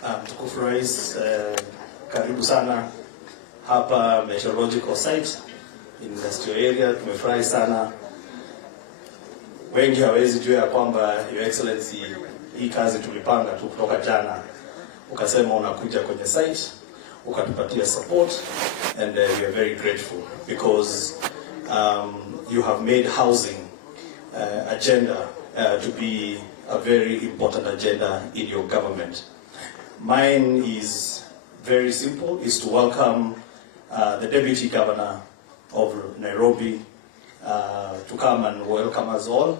Mtukufu Rais, karibu sana hapa meteorological site industrial area. Tumefurahi sana. Wengi hawezi jua ya kwamba Your Excellency, hii kazi tulipanga tu kutoka jana. Ukasema unakuja kwenye site, ukatupatia support, and we are very grateful because you have made housing agenda to be a very important agenda in your government. Mine is very simple, is to welcome the Deputy Governor of Nairobi to come and welcome us all.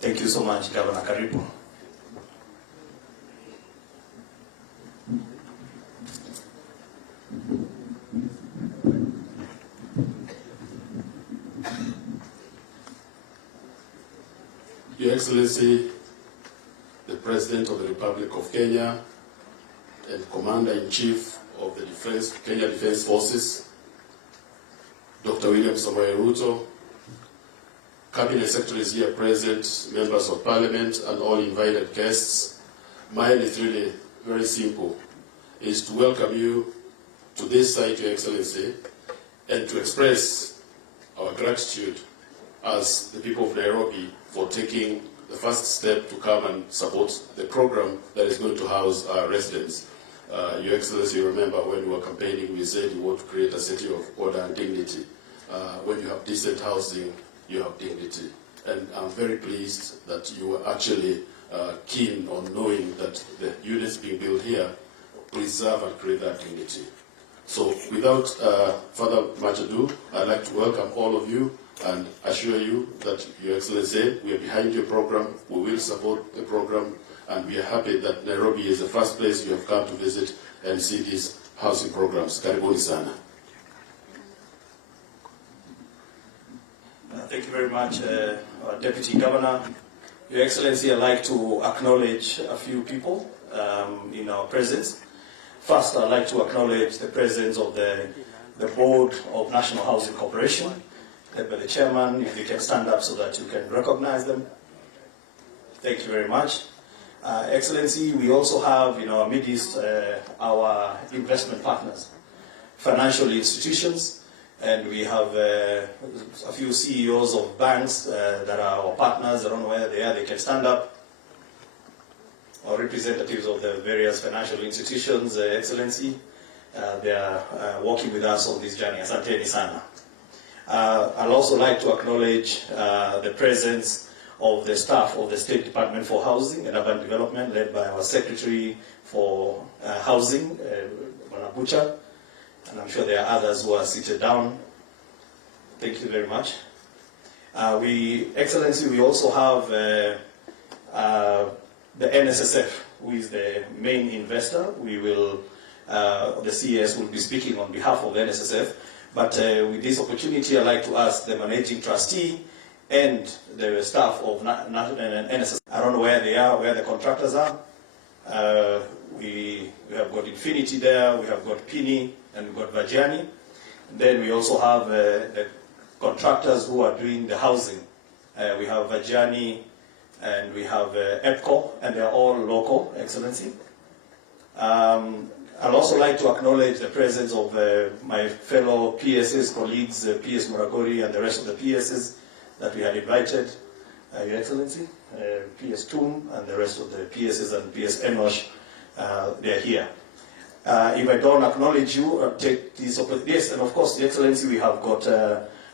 Thank you so much, Governor. Karibu. Your Excellency, the President of the Republic of Kenya and Commander-in-Chief of the Kenya Defense Forces, Dr. Samoei Ruto, Cabinet Secretaries here present, members of Parliament, and all invited guests. Mine is really very simple, is to welcome you to this site, Your Excellency, and to express our gratitude as the people of Nairobi for taking the first step to come and support the program that is going to house our residents. Your Excellency, you remember when we were campaigning, we said you want to create a city of order and dignity. When you have decent housing, you have dignity. And I'm very pleased that you are actually keen on knowing that the units being built here preserve and create that dignity. So without further much ado, I'd like to welcome all of you and assure you that, Your Excellency, we are behind your program, we will support the program, and we are happy that Nairobi is the first place you have come to visit and see these housing programs. Karibuni sana. Thank you very much, Deputy Governor. Your Excellency, I'd like to acknowledge a few people in our presence. First, I'd like to acknowledge the presence of the Board of National Housing Corporation, led by the Chairman. If they can stand up so that you can recognize them. Thank you very much. Excellency, we also have in our midst our investment partners, financial institutions, and we have a few CEOs of banks that are our partners. I don't know where they are, they can stand up. Or representatives of the various financial institutions, Excellency, they are working with us on this journey. Asanteni sana. I'd also like to acknowledge the presence of the staff of the State Department for Housing and Urban Development, led by our Secretary for Housing, Manabucha, and I'm sure there are others who are seated down. Thank you very much. Excellency, we also have the NSSF, who is the main investor. We will, the CES will be speaking on behalf of the NSSF, but with this opportunity, I'd like to ask the managing trustee and the staff of NSSF. I don't know where they are, where the contractors are. We have got Infinity there, we have got Pini, and we've got Vajani. Then we also have the contractors who are doing the housing. We have Vajani, and we have EPCO, and they're all local, Excellency. I'd also like to acknowledge the presence of my fellow PSS colleagues, PS Muragori and the rest of the PSs that we had invited, Your Excellency, PS Toom and the rest of the PSs and PS Enosh, they're here. If I don't acknowledge you, I'll take this opportunity. Yes, and of course, Your Excellency, we have got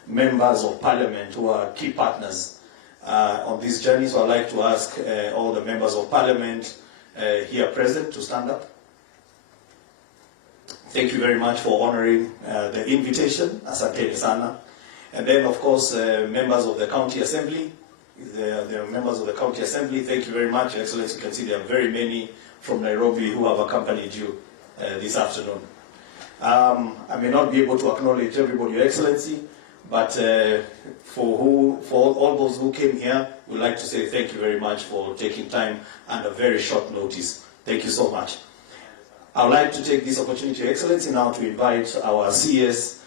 members of Parliament who are key partners on this journey, so I'd like to ask all the members of Parliament here present to stand up. Thank you very much for honoring the invitation. Asante sana. And then, of course, members of the County Assembly. There are members of the County Assembly. Thank you very much, Your Excellency. You can see there are very many from Nairobi who have accompanied you this afternoon. I may not be able to acknowledge everybody, Your Excellency, but for all those who came here, we'd like to say thank you very much for taking time under very short notice. Thank you so much. I would like to take this opportunity, Your Excellency, now to invite our CS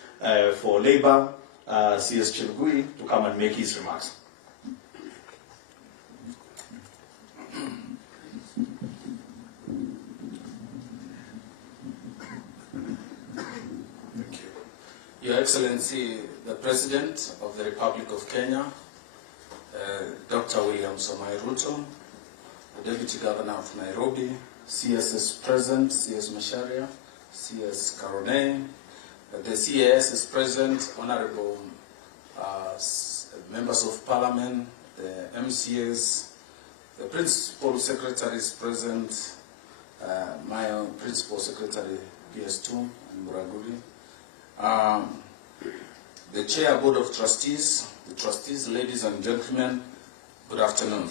for Labor, CS Chilgui, to come and make his remarks. Your Excellency, the President of the Republic of Kenya, Dr. Samoei Ruto, the Deputy Governor of Nairobi, CS's President, CS Macharia, CS Karonei, the CAS is present, Honorable Members of Parliament, the MCAs, the Principal Secretary is present, my own Principal Secretary PS2 and Muraguri, the Chair Board of Trustees, the trustees, ladies and gentlemen, good afternoon.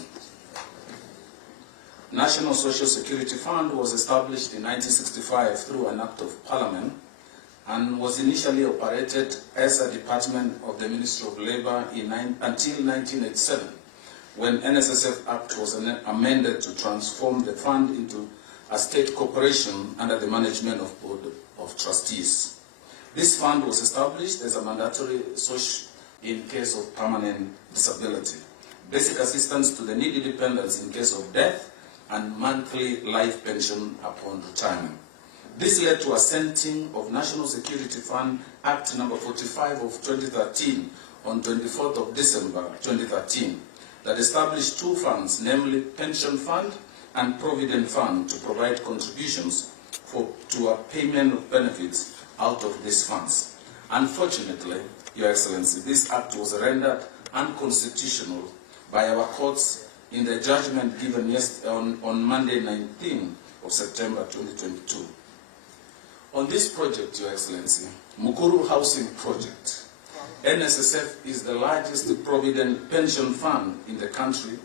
National Social Security Fund was established in 1965 through an Act of Parliament and was initially operated as a department of the Ministry of Labour until 1987, when NSSF Act was amended to transform the fund into a state corporation under the management of Board of Trustees. This fund was established as a mandatory source in case of permanent disability, basic assistance to the needy dependents in case of death, and monthly life pension upon retirement. This led to a assenting of National Security Fund Act number 45 of 2013 on 24th of December 2013 that established two funds, namely Pension Fund and Provident Fund, to provide contributions to a payment of benefits out of these funds. Unfortunately, Your Excellency, this act was rendered unconstitutional by our courts in the judgment given on Monday, 19th of September 2022. On this project, Your Excellency, Mukuru Housing Project, NSSF is the largest provident pension fund in the country,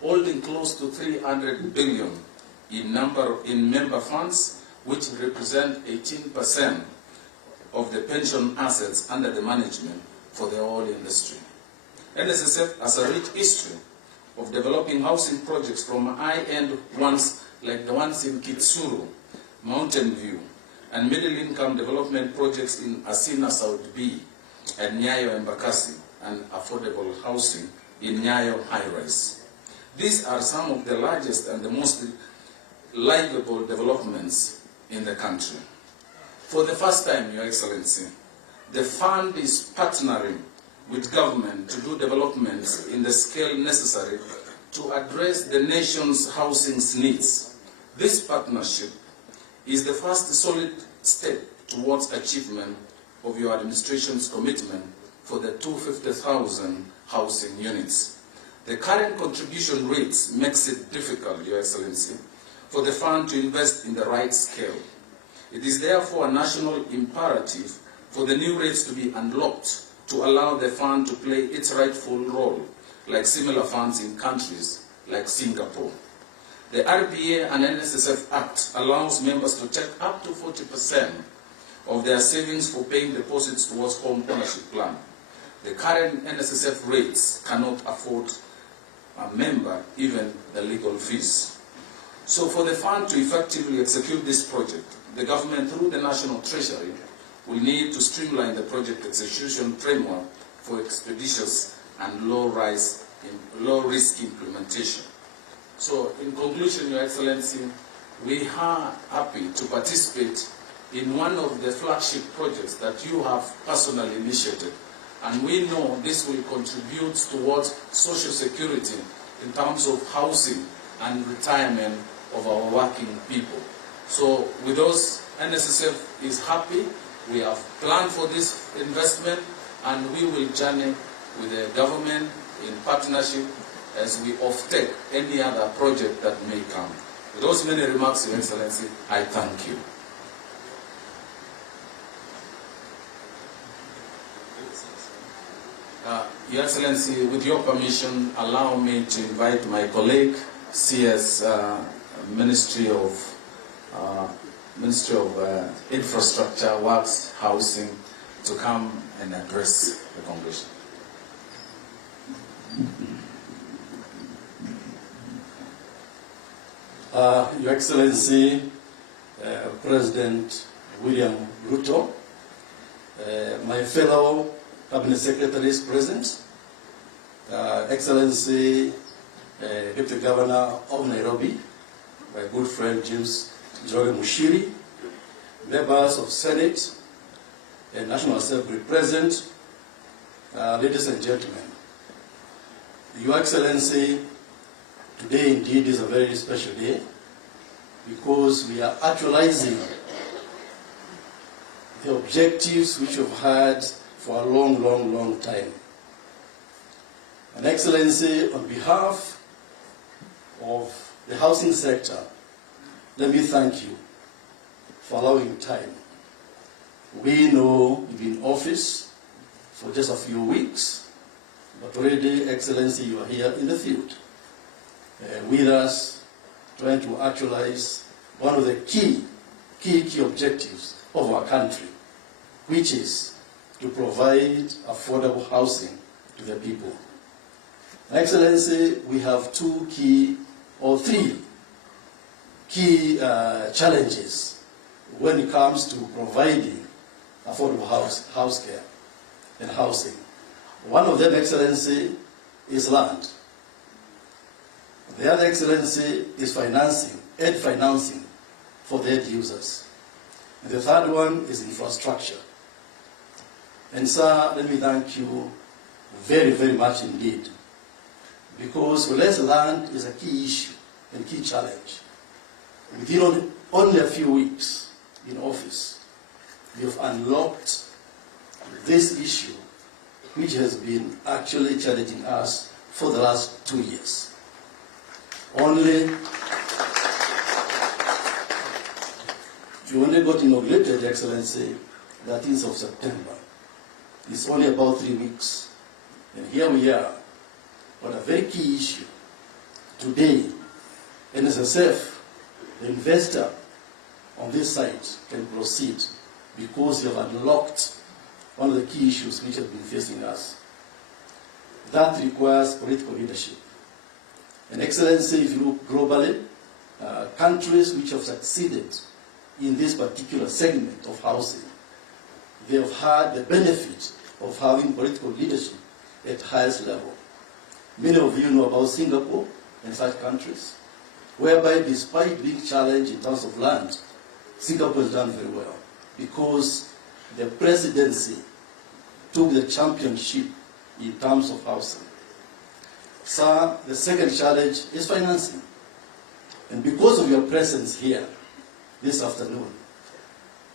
holding close to 300 billion in member funds, which represent 18% of the pension assets under the management for the whole industry. NSSF has a rich history of developing housing projects from high-end ones like the ones in Kitsuru, Mountain View, and middle-income development projects in Asina South B and Nyayo Embakasi, and affordable housing in Nyayo High-Rise. These are some of the largest and the most livable developments in the country. For the first time, Your Excellency, the fund is partnering with government to do developments in the scale necessary to address the nation's housing needs. This partnership is the first solid step towards achievement of your administration's commitment for the 250,000 housing units. The current contribution rates makes it difficult, Your Excellency, for the fund to invest in the right scale. It is therefore a national imperative for the new rates to be unlocked to allow the fund to play its rightful role, like similar funds in countries like Singapore. The RBA and NSSF Act allows members to take up to 40% of their savings for paying deposits towards home ownership plan. The current NSSF rates cannot afford a member even the legal fees. So for the fund to effectively execute this project, the government through the National Treasury will need to streamline the project execution framework for expeditious and low-risk implementation. So, in conclusion, Your Excellency, we are happy to participate in one of the flagship projects that you have personally initiated. And we know this will contribute towards social security in terms of housing and retirement of our working people. So, with those, NSSF is happy. We have planned for this investment, and we will journey with the government in partnership as we offtake any other project that may come. With those many remarks, Your Excellency, I thank you. Your Excellency, with your permission, allow me to invite my colleague, CS Ministry of Infrastructure, Works, Housing, to come and address the Congression. Your Excellency, President William Ruto, my fellow Cabinet Secretaries present, Excellency, Deputy Governor of Nairobi, my good friend James Joel Mushiri, members of Senate, and National Assembly present, ladies and gentlemen, Your Excellency, today indeed is a very special day because we are actualizing the objectives which we've had for a long time. And Excellency, on behalf of the housing sector, let me thank you for allowing time. We know you've been in office for just a few weeks, but already, Excellency, you are here in the field with us, trying to actualize one of the key objectives of our country, which is to provide affordable housing to the people. Excellency, we have three key challenges when it comes to providing affordable house care and housing. One of them, Excellency, is land. The other, Excellency, is financing for the end users. And the third one is infrastructure. And sir, let me thank you very much indeed, because less land is a key issue and key challenge. Within only a few weeks in office, you've unlocked this issue, which has been actually challenging us for the last 2 years. You only got inaugurated, Excellency, 13th of September. It's only about 3 weeks. And here we are on a very key issue. Today, NSSF, the investor on this site, can proceed because you have unlocked one of the key issues which have been facing us. That requires political leadership. And Excellency, if you look globally, countries which have succeeded in this particular segment of housing, they have had the benefit of having political leadership at highest level. Many of you know about Singapore and such countries, whereby despite being challenged in terms of land, Singapore has done very well because the presidency took the championship in terms of housing. Sir, the second challenge is financing. And because of your presence here this afternoon,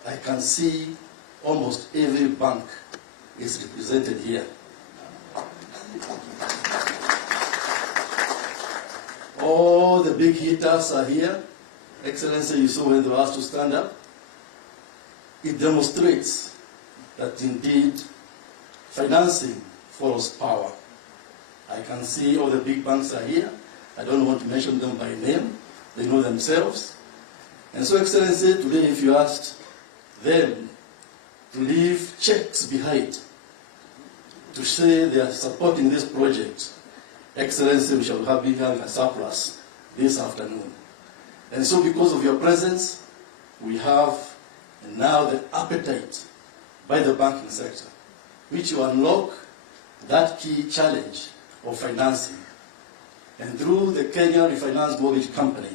I can see almost every bank is represented here. All the big hitters are here. Excellency, you saw when they were asked to stand up. It demonstrates that indeed financing follows power. I can see all the big banks are here. I don't want to mention them by name. They know themselves. And so, Excellency, today if you asked them to leave checks behind to say they are supporting this project, Excellency, we shall be having a surplus this afternoon. And so because of your presence, we have now the appetite by the banking sector, which will unlock that key challenge of financing. And through the Kenya Refinance Mortgage Company,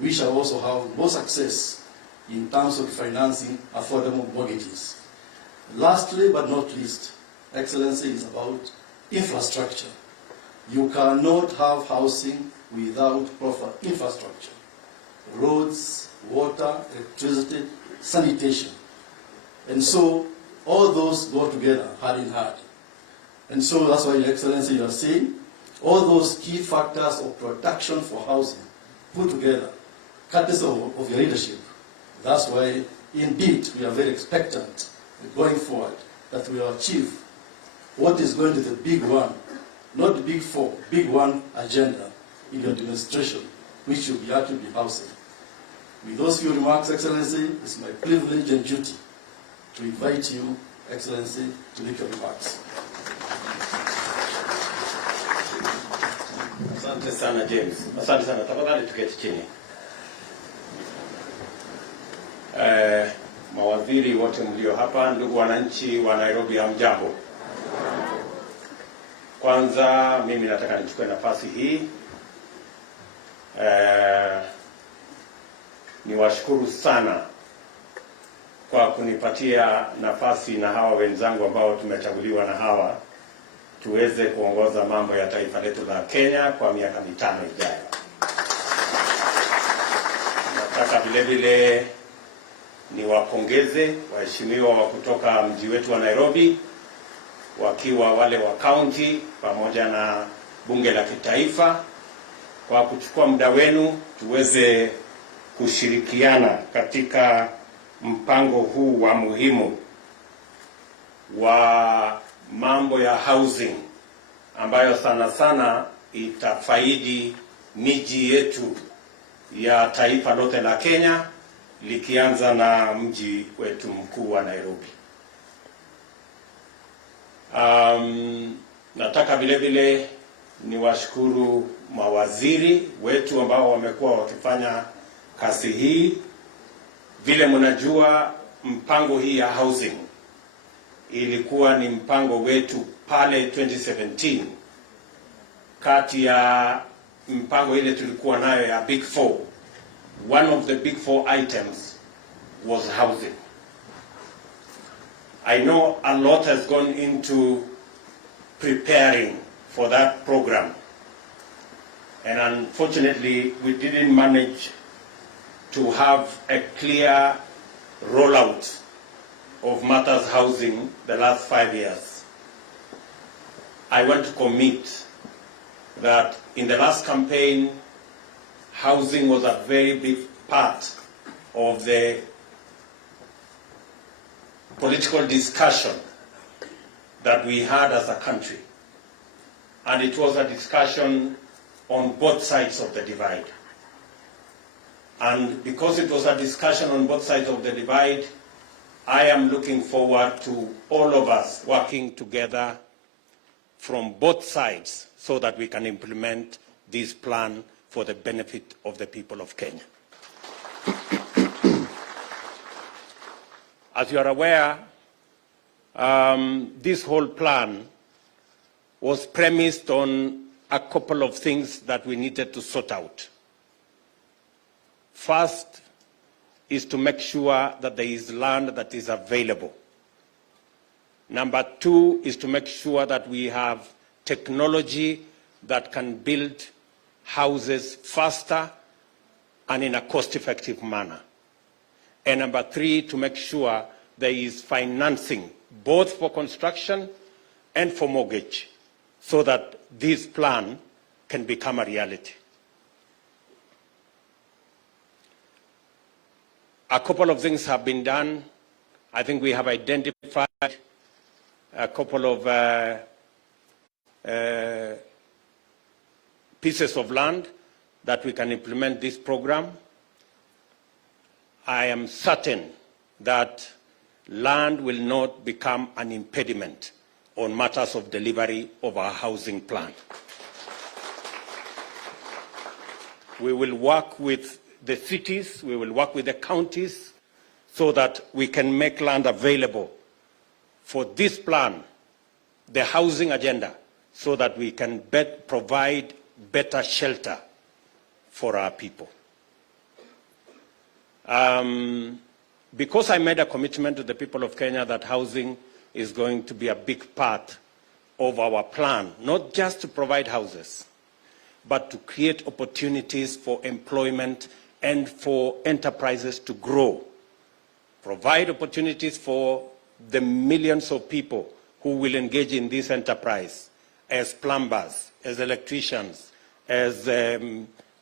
we shall also have more success in terms of financing affordable mortgages. Lastly but not least, Excellency, is about infrastructure. You cannot have housing without proper infrastructure. Roads, water, electricity, sanitation. And so all those go together hand in hand. And so that's why, Your Excellency, you are seeing all those key factors of production for housing put together, courtesy of your leadership. That's why, indeed, we are very expectant going forward that we will achieve what is going to be the big one, not the big four, big one agenda in your administration, which will be actually housing. With those few remarks, Excellency, it's my privilege and duty to invite you, Excellency, to make your remarks. Asante sana James. Asante sana. Tafadhali tuketi chini. Mawaziri wote mlio hapa, ndugu wananchi wa Nairobi, hamjambo. Kwanza mimi nataka nichukue nafasi hii niwashukuru sana kwa kunipatia nafasi na hawa wenzangu ambao tumechaguliwa na hawa tuweze kuongoza mambo ya taifa letu la Kenya kwa miaka 5 ijayo. Nataka vile vile niwapongeze waheshimiwa wa kutoka mji wetu wa Nairobi, wakiwa wale wa county pamoja na bunge la kitaifa, kwa kuchukua muda wenu tuweze kushirikiana katika mpango huu wa muhimu wa mambo ya housing ambayo sana sana itafaidi miji yetu ya taifa lote la Kenya, likianza na mji wetu mkuu wa Nairobi. Nataka vile vile niwashukuru mawaziri wetu ambao wamekuwa wakifanya kazi hii. Vile mnajua, mpango hii ya housing ilikuwa ni mpango wetu pale 2017. Kati ya mpango ile tulikuwa nayo ya Big Four, one of the Big Four items was housing. I know a lot has gone into preparing for that program, and unfortunately we didn't manage to have a clear rollout of matters housing the last 5 years. I want to commit that in the last campaign, housing was a very big part of the political discussion that we had as a country. And it was a discussion on both sides of the divide. And because it was a discussion on both sides of the divide, I am looking forward to all of us working together from both sides so that we can implement this plan for the benefit of the people of Kenya. As you are aware, this whole plan was premised on a couple of things that we needed to sort out. First is to make sure that there is land that is available. Number two is to make sure that we have technology that can build houses faster and in a cost-effective manner. And number three, to make sure there is financing, both for construction and for mortgage, so that this plan can become a reality. A couple of things have been done. I think we have identified a couple of pieces of land that we can implement this program. I am certain that land will not become an impediment on matters of delivery of our housing plan. We will work with the cities, we will work with the counties so that we can make land available for this plan, the housing agenda, so that we can provide better shelter for our people. Because I made a commitment to the people of Kenya that housing is going to be a big part of our plan, not just to provide houses, but to create opportunities for employment and for enterprises to grow, provide opportunities for the millions of people who will engage in this enterprise as plumbers, as electricians, as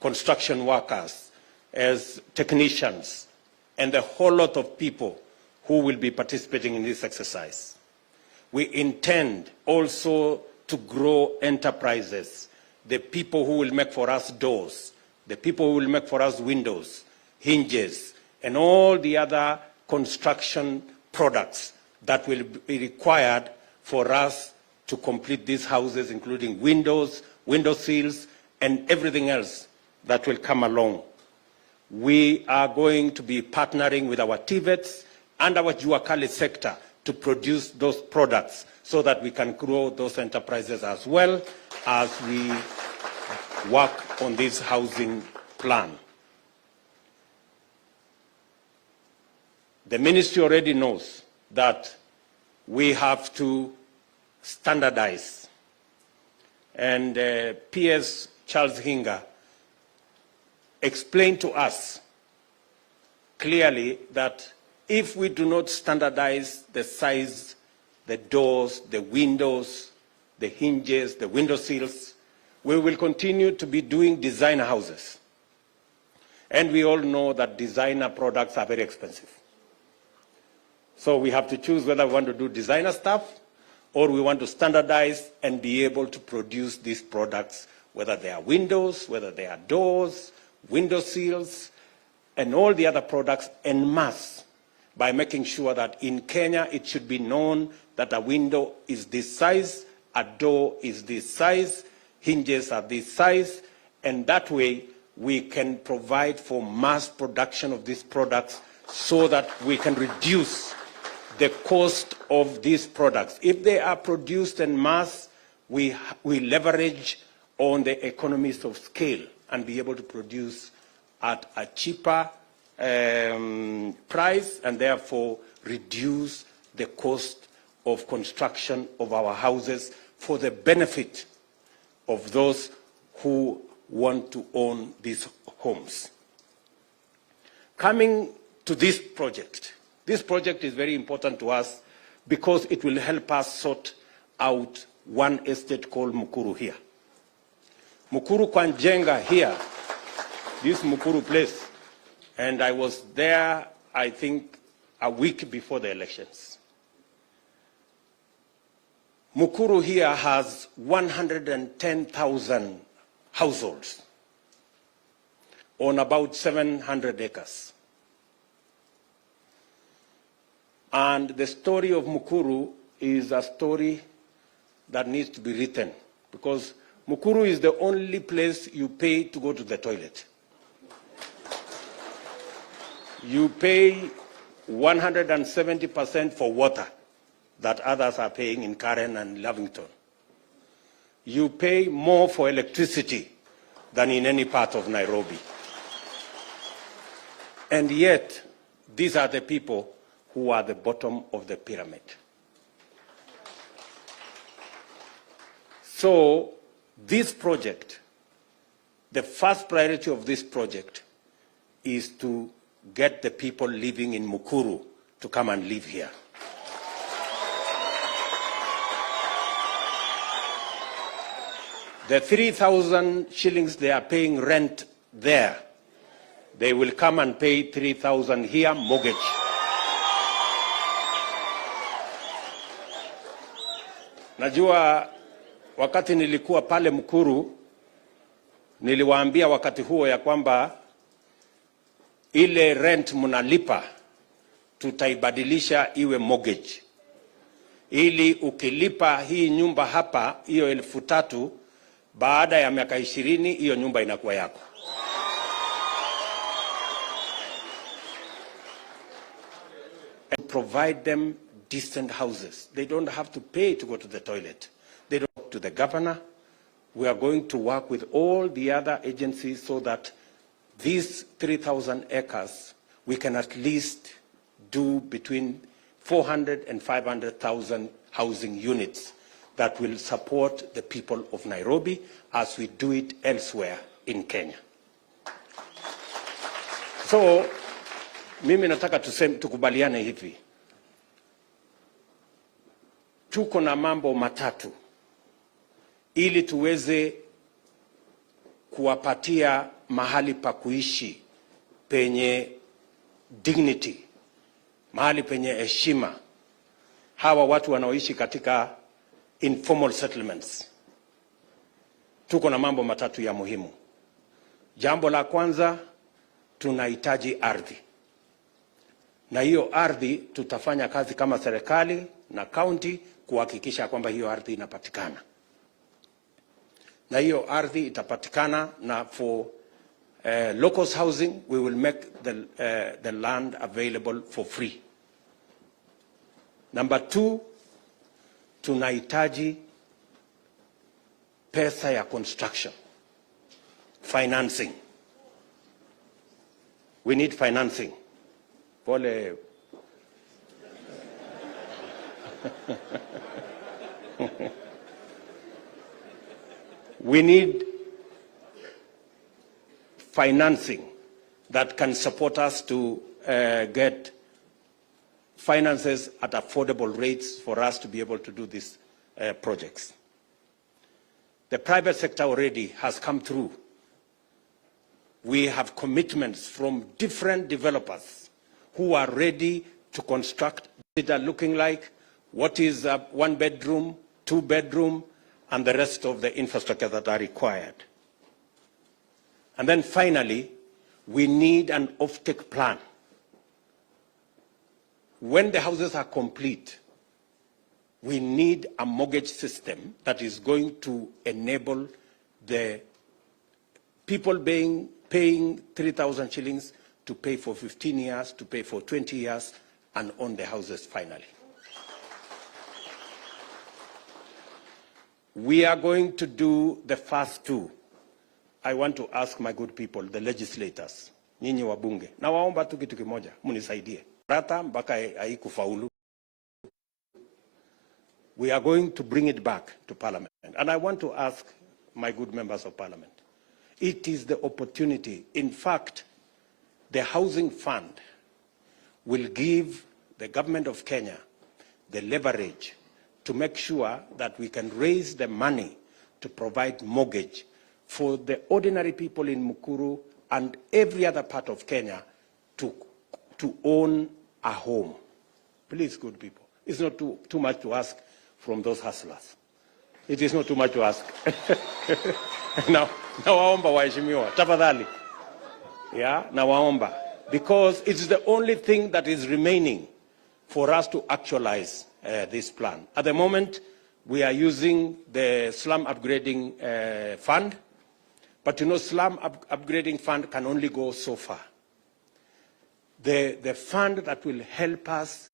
construction workers, as technicians, and a whole lot of people who will be participating in this exercise. We intend also to grow enterprises, the people who will make for us doors, the people who will make for us windows, hinges, and all the other construction products that will be required for us to complete these houses, including windows, window sills, and everything else that will come along. We are going to be partnering with our TVETs and our Juakali sector to produce those products so that we can grow those enterprises as well as we work on this housing plan. The ministry already knows that we have to standardize. And PS Charles Hinga explained to us clearly that if we do not standardize the size, the doors, the windows, the hinges, the window sills, we will continue to be doing designer houses. And we all know that designer products are very expensive. So we have to choose whether we want to do designer stuff or we want to standardize and be able to produce these products, whether they are windows, whether they are doors, window sills, and all the other products en masse, by making sure that in Kenya it should be known that a window is this size, a door is this size, hinges are this size, and that way we can provide for mass production of these products so that we can reduce the cost of these products. If they are produced en masse, we leverage on the economies of scale and be able to produce at a cheaper price and therefore reduce the cost of construction of our houses for the benefit of those who want to own these homes. Coming to this project is very important to us because it will help us sort out one estate called Mukuru here. Mukuru Kwanjenga here, this Mukuru place, and I was there, I think, a week before the elections. Mukuru here has 110,000 households on about 700 acres. And the story of Mukuru is a story that needs to be written because Mukuru is the only place you pay to go to the toilet. You pay 170% for water that others are paying in Karen and Lavington. You pay more for electricity than in any part of Nairobi. And yet, these are the people who are the bottom of the pyramid. So, this project, the first priority of this project is to get the people living in Mukuru to come and live here. The 3,000 shillings they are paying rent there, they will come and pay 3,000 here, mortgage. Najua wakati nilikuwa pale Mukuru, niliwaambia wakati huo ya kwamba ile rent mnalipa tutaibadilisha iwe mortgage. Ili ukilipa hii nyumba hapa, hiyo 3,000, baada ya miaka 20 hiyo nyumba inakuwa yako. And provide them decent houses. They don't have to pay to go to the toilet. They don't go to the governor. We are going to work with all the other agencies so that these 3,000 acres, we can at least do between 400 and 500,000 housing units that will support the people of Nairobi as we do it elsewhere in Kenya. So, mimi nataka tukubaliane hivi. Tuko na mambo matatu ili tuweze kuwapatia mahali pa kuishi penye dignity, mahali penye heshima hawa watu wanaoishi katika informal settlements. Tuko na mambo matatu ya muhimu. Jambo la kwanza, tunahitaji ardhi. Na hiyo ardhi tutafanya kazi kama serikali na county kuhakikisha kwamba hiyo ardhi inapatikana. Na hiyo ardhi itapatikana na for locals housing, we will make the land available for free. Number 2, tunahitaji pesa ya construction, financing. We need financing. Pole We need financing that can support us to get finances at affordable rates for us to be able to do these projects. The private sector already has come through. We have commitments from different developers who are ready to construct that are looking like what is a 1-bedroom, 2-bedroom, and the rest of the infrastructure that are required. And then finally, we need an offtake plan. When the houses are complete, we need a mortgage system that is going to enable the people paying 3,000 shillings to pay for 15 years, to pay for 20 years, and own the houses finally. We are going to do the first two. I want to ask my good people, the legislators, nyinyi wabunge, na waomba tu kitu kimoja, munisaidie. Rata mpaka haikufaulu. We are going to bring it back to Parliament. And I want to ask my good members of Parliament, it is the opportunity. In fact, the Housing Fund will give the government of Kenya the leverage to make sure that we can raise the money to provide mortgage for the ordinary people in Mukuru and every other part of Kenya to own a home. Please, good people, it's not too much to ask from those hustlers. It is not too much to ask. Now waomba waheshimiwa, tafadhali. Yeah, now waomba. Because it's the only thing that is remaining for us to actualize this plan. At the moment, we are using the slum upgrading fund, but you know, slum upgrading fund can only go so far. The fund that will help us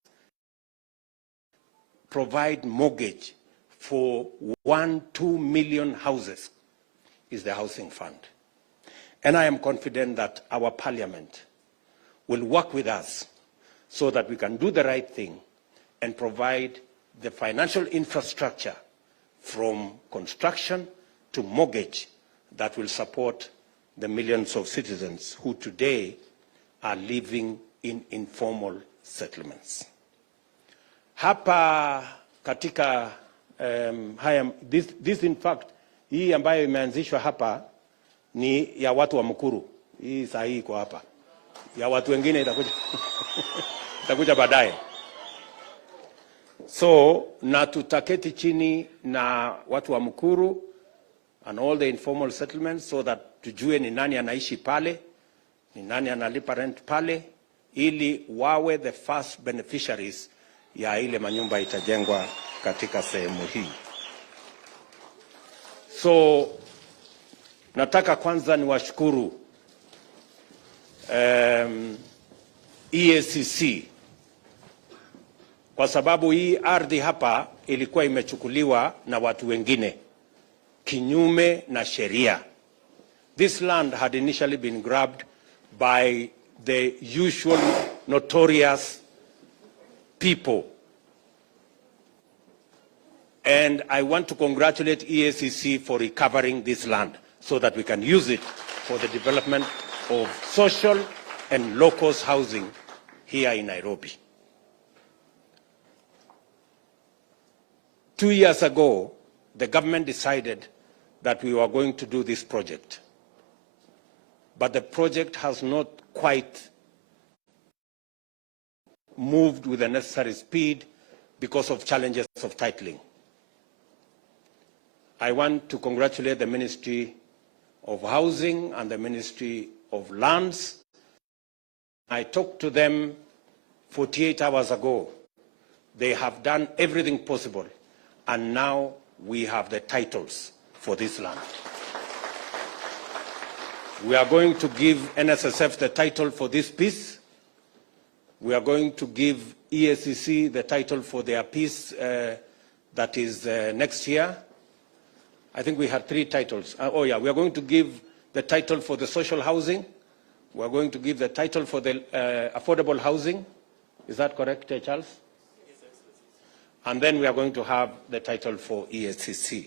provide mortgage for 1-2 million houses is the Housing Fund. And I am confident that our Parliament will work with us so that we can do the right thing and provide the financial infrastructure from construction to mortgage that will support the millions of citizens who today are living in informal settlements. Hapa katika this in fact, hii ambayo imeanzishwa hapa ni ya watu wa Mukuru. Hii sahihi iko hapa. Ya watu wengine itakuja baadaye. So, na tutaketi chini na watu wa Mukuru and all the informal settlements so that tujue ni nani anaishi pale, ni nani analipa rent pale, ili wawe the first beneficiaries ya ile manyumba itajengwa katika sehemu hii. So, nataka kwanza niwashukuru EACC kwa sababu hii ardhi hapa ilikuwa imechukuliwa na watu wengine kinyume na sheria. This land had initially been grabbed by the usual notorious people. And I want to congratulate EACC for recovering this land so that we can use it for the development of social and local housing here in Nairobi. 2 years ago, the government decided that we were going to do this project. But the project has not quite moved with the necessary speed because of challenges of titling. I want to congratulate the Ministry of Housing and the Ministry of Lands. I talked to them 48 hours ago. They have done everything possible, and now we have the titles for this land. We are going to give NSSF the title for this piece. We are going to give EACC the title for their piece that is next year. I think we had 3 titles. We are going to give the title for the social housing. We are going to give the title for the affordable housing. Is that correct, Charles? Yes, Excellency. and then we are going to have the title for ESCC.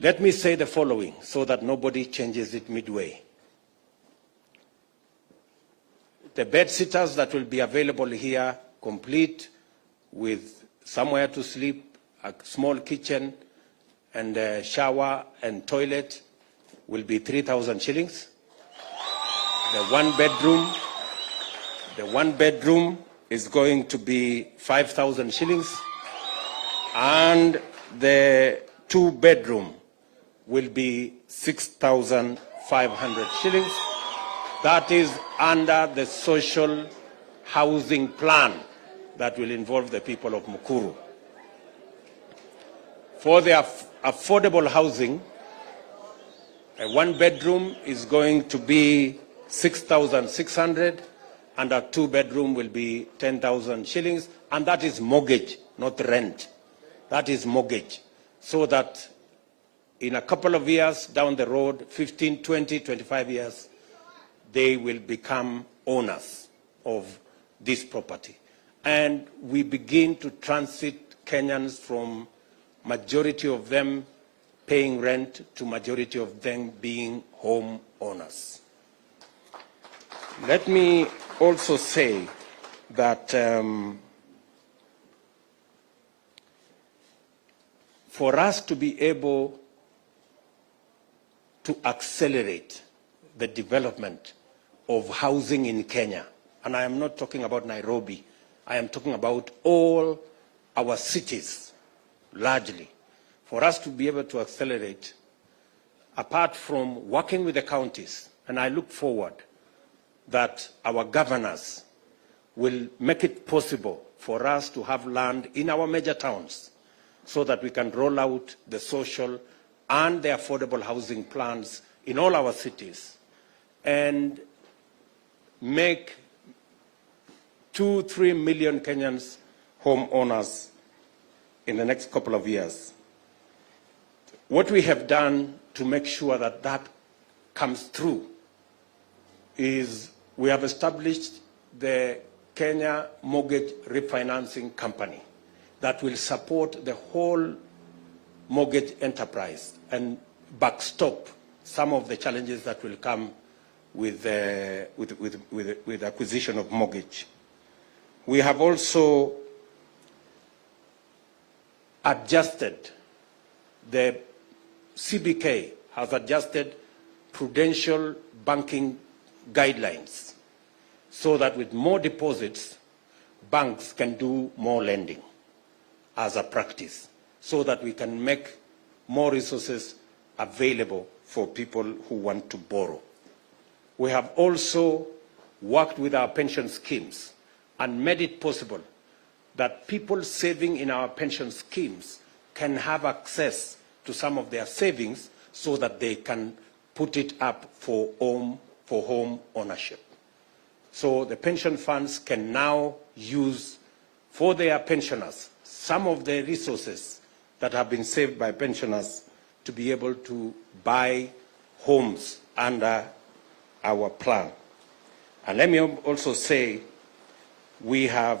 Let me say the following so that nobody changes it midway. The bed sitters that will be available here, complete with somewhere to sleep, a small kitchen, and a shower and toilet, will be 3,000 shillings. The one bedroom is going to be 5,000 shillings, and the 2-bedroom will be 6,500 shillings. That is under the social housing plan that will involve the people of Mukuru. For the affordable housing, a 1-bedroom is going to be 6,600, and a 2-bedroom will be 10,000 shillings, and that is mortgage, not rent. That is mortgage, so that in a couple of years down the road, 15, 20, 25 years, they will become owners of this property. And we begin to transit Kenyans from majority of them paying rent to majority of them being home owners. Let me also say that for us to be able to accelerate the development of housing in Kenya, and I am not talking about Nairobi, I am talking about all our cities largely. For us to be able to accelerate, apart from working with the counties, and I look forward that our governors will make it possible for us to have land in our major towns so that we can roll out the social and the affordable housing plans in all our cities and make 2-3 million Kenyans homeowners in the next couple of years. What we have done to make sure that that comes through is we have established the Kenya Mortgage Refinancing Company that will support the whole mortgage enterprise and backstop some of the challenges that will come with acquisition of mortgage. We have also adjusted, the CBK has adjusted prudential banking guidelines so that with more deposits, banks can do more lending as a practice, so that we can make more resources available for people who want to borrow. We have also worked with our pension schemes and made it possible that people saving in our pension schemes can have access to some of their savings so that they can put it up for home ownership. So the pension funds can now use for their pensioners some of the resources that have been saved by pensioners to be able to buy homes under our plan. And let me also say, we have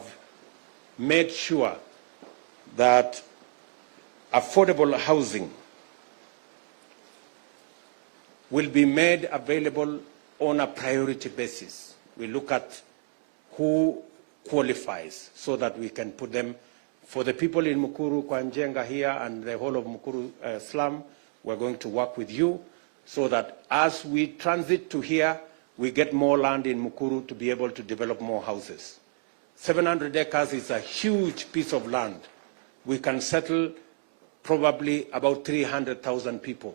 made sure that affordable housing will be made available on a priority basis. We look at who qualifies so that we can put them. For the people in Mukuru, Kwanjenga here and the whole of Mukuru slum, we're going to work with you so that as we transit to here, we get more land in Mukuru to be able to develop more houses. 700 acres is a huge piece of land. We can settle probably about 300,000 people,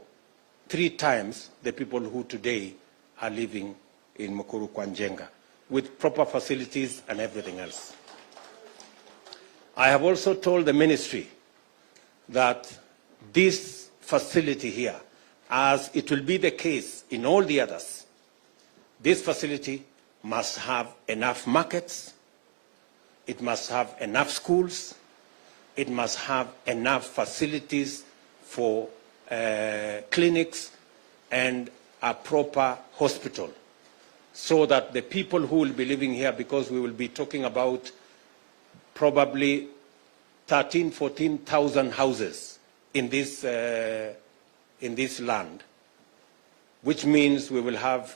3 times the people who today are living in Mukuru Kwanjenga, with proper facilities and everything else. I have also told the ministry that this facility here, as it will be the case in all the others, this facility must have enough markets, it must have enough schools, it must have enough facilities for clinics and a proper hospital, so that the people who will be living here, because we will be talking about probably 14,000 houses in this land, which means we will have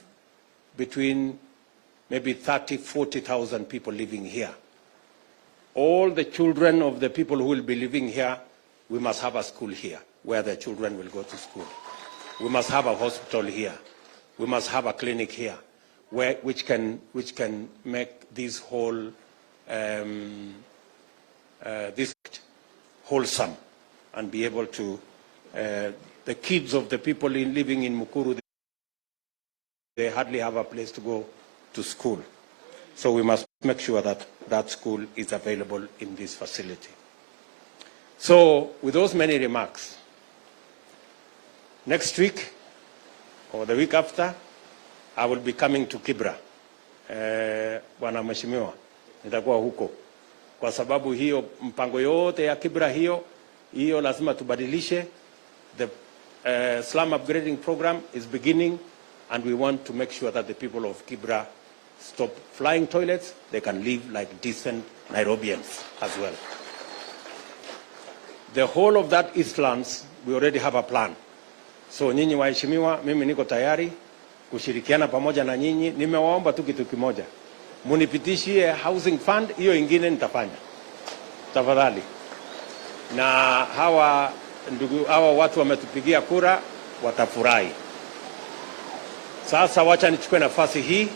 between maybe 40,000 people living here. All the children of the people who will be living here, we must have a school here where the children will go to school. We must have a hospital here. We must have a clinic here, which can make this whole wholesome and be able to. The kids of the people living in Mukuru, they hardly have a place to go to school. So we must make sure that that school is available in this facility. So with those many remarks, next week or the week after, I will be coming to Kibra. Bwana Mheshimiwa, nitakuwa huko. Kwa sababu hiyo mpango yote ya Kibra hiyo lazima tubadilishe. The slum upgrading program is beginning, and we want to make sure that the people of Kibra stop flying toilets. They can live like decent Nairobians as well. The whole of that Eastlands, we already have a plan. So nyinyi waheshimiwa, mimi niko tayari kushirikiana pamoja na nyinyi. Nimewaomba tu kitu kimoja, munipitishie housing fund, hiyo ingine nitafanya tafadhali. Na hawa watu wametupigia kura, watafurahi. Sasa wacha nichukue nafasi hii,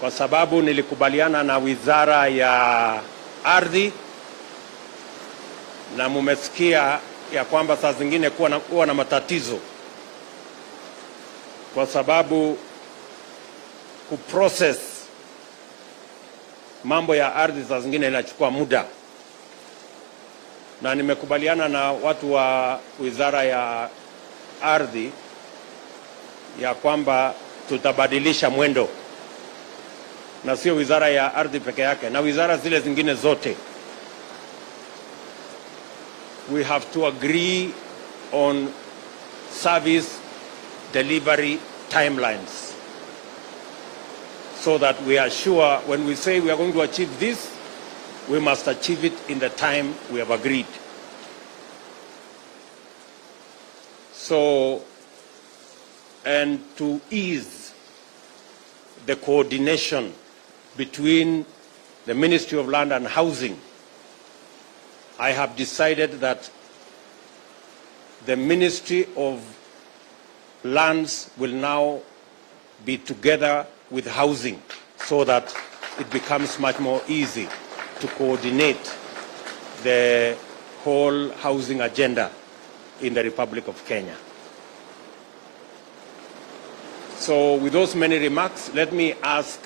kwa sababu nilikubaliana na Wizara ya Ardhi, na mumesikia ya kwamba saa zingine kuwa na matatizo, kwa sababu kuprocess mambo ya ardhi saa zingine inachukua muda. Na nimekubaliana na watu wa Wizara ya Ardhi ya kwamba tutabadilisha mwendo, na sio Wizara ya Ardhi peke yake, na wizara zile zingine zote. We have to agree on service delivery timelines, so that we are sure when we say we are going to achieve this, we must achieve it in the time we have agreed. So, and to ease the coordination between the Ministry of Land and Housing, I have decided that the Ministry of Lands will now be together with Housing, so that it becomes much more easy to coordinate the whole housing agenda in the Republic of Kenya. So with those many remarks, let me ask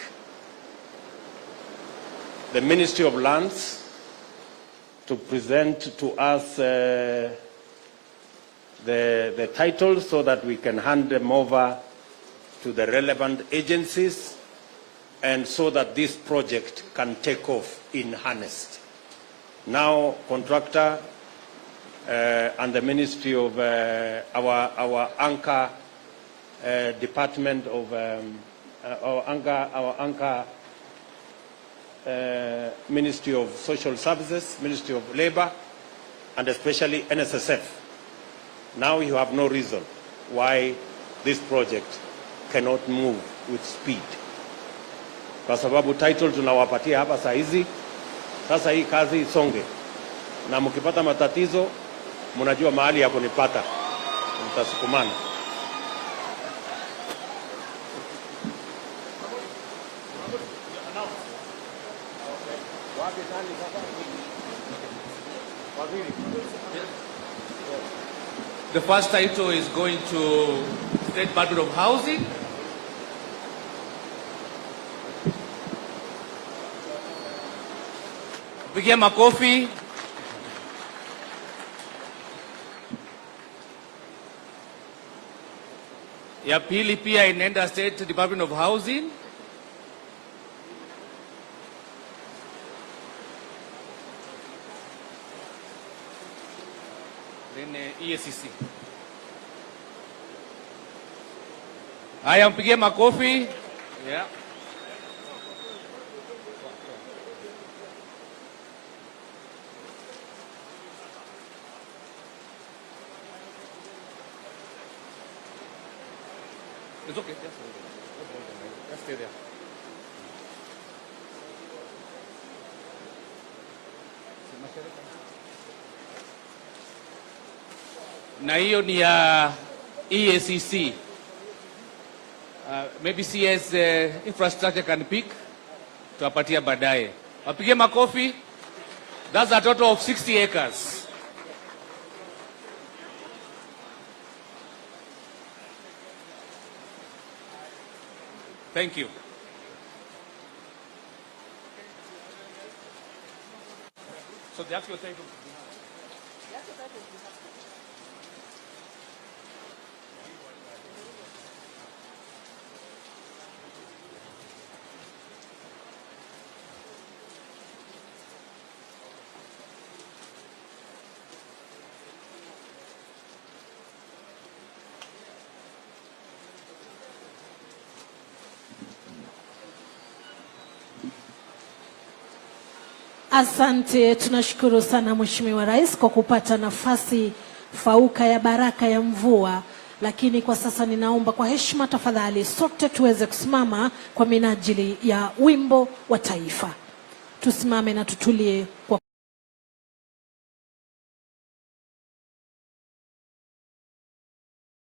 the Ministry of Lands to present to us the titles, so that we can hand them over to the relevant agencies, and so that this project can take off in earnest. Now, contractor and the Ministry of our anchor department of our anchor Ministry of Social Services, Ministry of Labor, and especially NSSF. Now you have no reason why this project cannot move with speed. Kwa sababu title tunawapatia hapa saa hizi, sasa hii kazi isonge. Na mkipata matatizo, mnajua mahali ya kunipata. Mtasukumana. The first title is going to State Department of Housing. Pigia makofi. Ya pili pia inaenda State Department of Housing. Then EACC. Haya, mpigie makofi. Yeah. It's okay. Just stay there. Na hiyo ni ya EACC. Maybe CS infrastructure can pick. Tuwapatia baadaye. Wapige makofi. That's a total of 60 acres. Thank you. So the actual title. Asante, tunashukuru sana Mheshimiwa Rais kwa kupata nafasi fauka ya baraka ya mvua. Lakini kwa sasa ninaomba kwa heshima tafadhali sote tuweze kusimama kwa minajili ya wimbo wa taifa. Tusimame na tutulie kwa